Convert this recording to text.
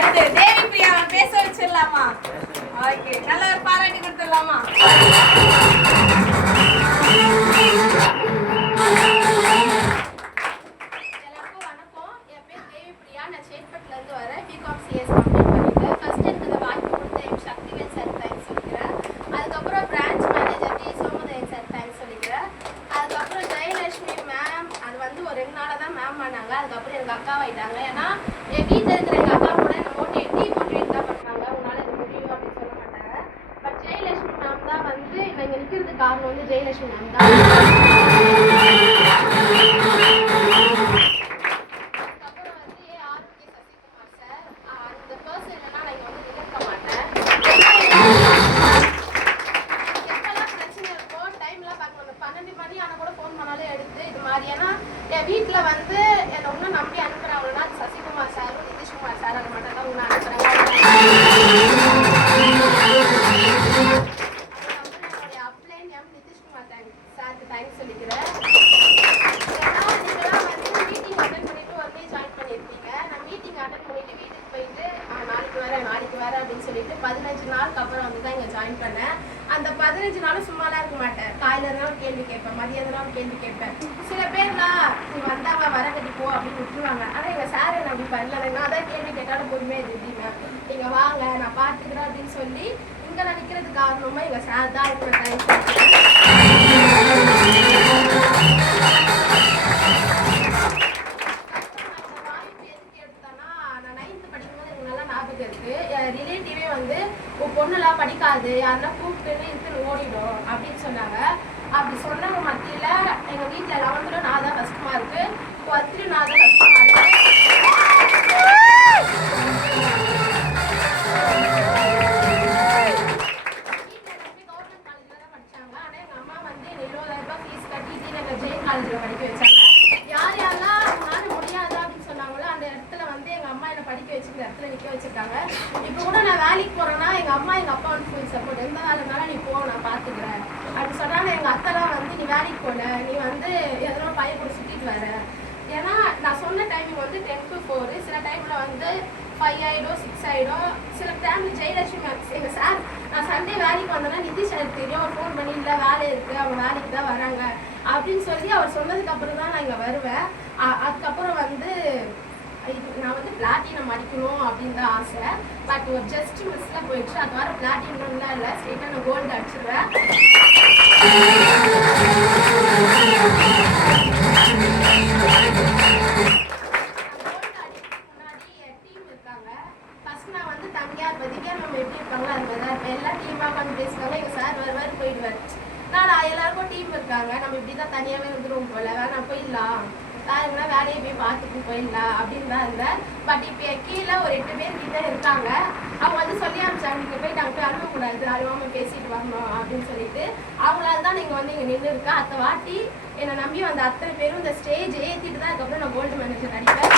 தேவி பிரியா பேச வச்சிடலாமா? ஓகே, நல்ல ஒரு பாராட்டி கொடுத்துடலாமா? எல்லாருக்கும் வணக்கம். என் பேர் தேவி பிரியா. நான் சேட்பட்ல இருந்து வரேன். பிகாம் சிஎஸ் கம்ப்ளீட் பண்ணிட்டேன். ஃபர்ஸ்ட் எனக்கு இந்த வாய்ப்பு கொடுத்த எம் சக்திவேல் சார் தேங்க்ஸ் சொல்லிக்கிறேன். அதுக்கப்புறம் branch manager T Somadevan sir thanks சொல்லிக்கிறேன். அதுக்கப்புறம் ஜெயலட்சுமி மேம், அது வந்து ஒரு 2 நாளாக தான் மேம் ஆனாங்க. அதுக்கப்புறம் எனக்கு அக்காவாயிட்டாங்க. ஏன்னா என் வீட்டில் இருக்கிற எங்கள் அக்கா கூட என்ன மோட்டிவேட் தான் பண்ணுறாங்க. உங்களால் இது முடியும் அப்படின்னு சொல்ல மாட்டாங்க. பட் ஜெயலட்சுமி மேம் தான் வந்து இப்போ இங்கே நிற்கிறதுக்கு காரணம் வந்து ஜெயலட்சுமி மேம் தான். அதுக்கப்புறம் வந்து ஆரோக்கிய சசிகுமார் சார், அந்த பர்சன் இல்லைன்னா நான் இங்கே வந்து நிற்க மாட்டேன். எப்பெல்லாம் பிரச்சனை இருக்கோ டைம்லாம் பார்க்கணும். அந்த 12 மணி ஆனால் கூட ஃபோன் பண்ணாலும் எடுத்து இது மாதிரி. ஏன்னா என் வீட்டில் வந்து என்னை இன்னும் நம்பி அனுப்புகிறாங்கன்னா சசிகுமார் சாரும் நிதிஷ்குமார் சார் அது மட்டும் தான் உன்னை அனுப்புகிறாங்க. என்னுடைய அப்ளைன் எம் நிதிஷ்குமார் சாருக்கு தேங்க்ஸ் சொல்லிக்கிறேன். ஏன்னா நீங்களாம் வந்து மீட்டிங் அட்டன் பண்ணிட்டு உடனே ஜாயின் பண்ணியிருப்பீங்க. நான் மீட்டிங் அட்டன் பண்ணிட்டு வீட்டுக்கு போயிட்டு நாளைக்கு வரேன் அப்படின்னு சொல்லிட்டு 15 நாளுக்கு அப்புறம் வந்து தான் இங்கே ஜாயின் பண்ணேன். அந்த 15 நாளும் சும்மாலாம் இருக்க மாட்டேன். காலையில் இருந்தாலும் கேள்வி கேட்பேன், மதியம் இருந்தாலும் கேள்வி கேட்பேன். சில பேர்லாம் நீ வந்தாங்க வர கட்டிப்போ அப்படின்னு விட்டுருவாங்க. ஆனால் எங்கள் சார் என்ன அப்படி பண்ணல. நான் தான் கேள்வி கேட்டாலும் பொறுமையாக இருந்தீங்க. நீங்கள் வாங்க நான் பார்த்துக்கிறேன் அப்படின்னு சொல்லி இங்கே நான் நிற்கிறதுக்கு காரணமாக எங்கள் சார் தான் இருக்கிற டைம். ரிலேட்டிவே வந்து பொண்ணுலாம் படிக்காது, யாருன்னா கூப்பிட்டுன்னு இழுத்துன்னு ஓடிடும் அப்படின்னு சொன்னாங்க. அப்படி சொன்னவங்க மத்தியில் எங்கள் வீட்டில் 11th நான் தான் ஃபர்ஸ்ட் மார்க்கு, 12th நான் தான் ஃபர்ஸ்ட் மார்க்கு. வீட்டில் எல்லாருமே கவர்மெண்ட் காலேஜில் தான் படித்தாங்க. ஆனால் எங்கள் அம்மா வந்து 20,000 ரூபாய் ஃபீஸ் கட்டி டிநகர் ஜெயின் காலேஜில் படிக்க வச்சாங்க. யாரெல்லாம் உங்களால் முடியாது அப்படின்னு சொன்னாங்களோ அந்த இடத்துல வந்து எங்கள் அம்மா என்னை படிக்க வச்சுக்கிற இடத்துல நிற்க வச்சுருக்காங்க. இப்போ கூட நான் வேலைக்கு போகிறேன்னா எங்கள் அம்மா எங்கள் அப்பா வந்து ஃபுல் சப்போர்ட். எந்த வேலைனாலும் நீ போ, நான் பார்த்துக்கிறேன் அப்படி சொன்னாலும் எங்கள் அத்தைலாம் வந்து நீ வேலைக்கு போகல, நீ வந்து எதனா பையன் கூட சுற்றிட்டு வர. ஏன்னா நான் சொன்ன டைமிங் வந்து 10 to 4. சில டைமில் வந்து 5 ஆகிடும், 6 ஆகிடும். சில டைமில் ஜெயலட்சுமி எங்கள் சார் நான் சண்டே வேலைக்கு வந்தேன்னா நிதிஷ் சார் தெரியும், அவர் ஃபோன் பண்ணி இல்லை வேலை இருக்குது, அவங்க வேலைக்கு தான் வராங்க அப்படின்னு சொல்லி அவர் சொன்னதுக்கப்புறம் தான் நான் இங்கே வருவேன். அதுக்கப்புறம் வந்து நான் வந்து பிளாட்டினம் அடிக்கணும் அப்படின்னு தான் ஆசை. பட் ஒரு ஜஸ்ட் மிஸ்ல போயிடுச்சு. அது வர பிளாட்டினம்லாம் இல்லை, ஸ்ட்ரெயிட்டாக நான் கோல்டு அடிச்சிடுவேன். கோல்டு அடிக்கிறதுக்கு முன்னாடி என் டீம் இருக்காங்க. ஃபர்ஸ்ட் நான் வந்து தனியார் பதிக்கார் நம்ம எப்படி இருப்பாங்களோ அது மாதிரி தான் இருப்பேன். எல்லா டீமாக உட்காந்து பேசுவாங்க. எங்கள் சார் வருவார் போயிடுவார். நான் எல்லாருக்கும் டீம் இருக்காங்க, நம்ம இப்படி தான் தனியாகவே வந்துடுவோம் போல, வேணா போயிடலாம் வேறுனா வேலையை போய் பார்த்துட்டு போயிடலாம் அப்படின்னு தான் இருந்தேன். பட் இப்போ கீழே ஒரு 8 பேர் கிட்ட இருக்காங்க. அவங்க வந்து சொல்லி அனுப்பிச்சாங்க நீங்கள் போய் நாங்கள் போய் அனுப்பக்கூடாது, அழுவாமல் பேசிட்டு வரணும் அப்படின்னு சொல்லிட்டு. அவங்களால தான் நீங்கள் வந்து இங்கே நின்று இருக்கா. அத்தை வாட்டி என்னை நம்பி வந்த அத்தனை பேரும் இந்த ஸ்டேஜ் ஏற்றிட்டு தான் அதுக்கப்புறம் நான் கோல்டு மேனேஜர் அடிப்பேன்.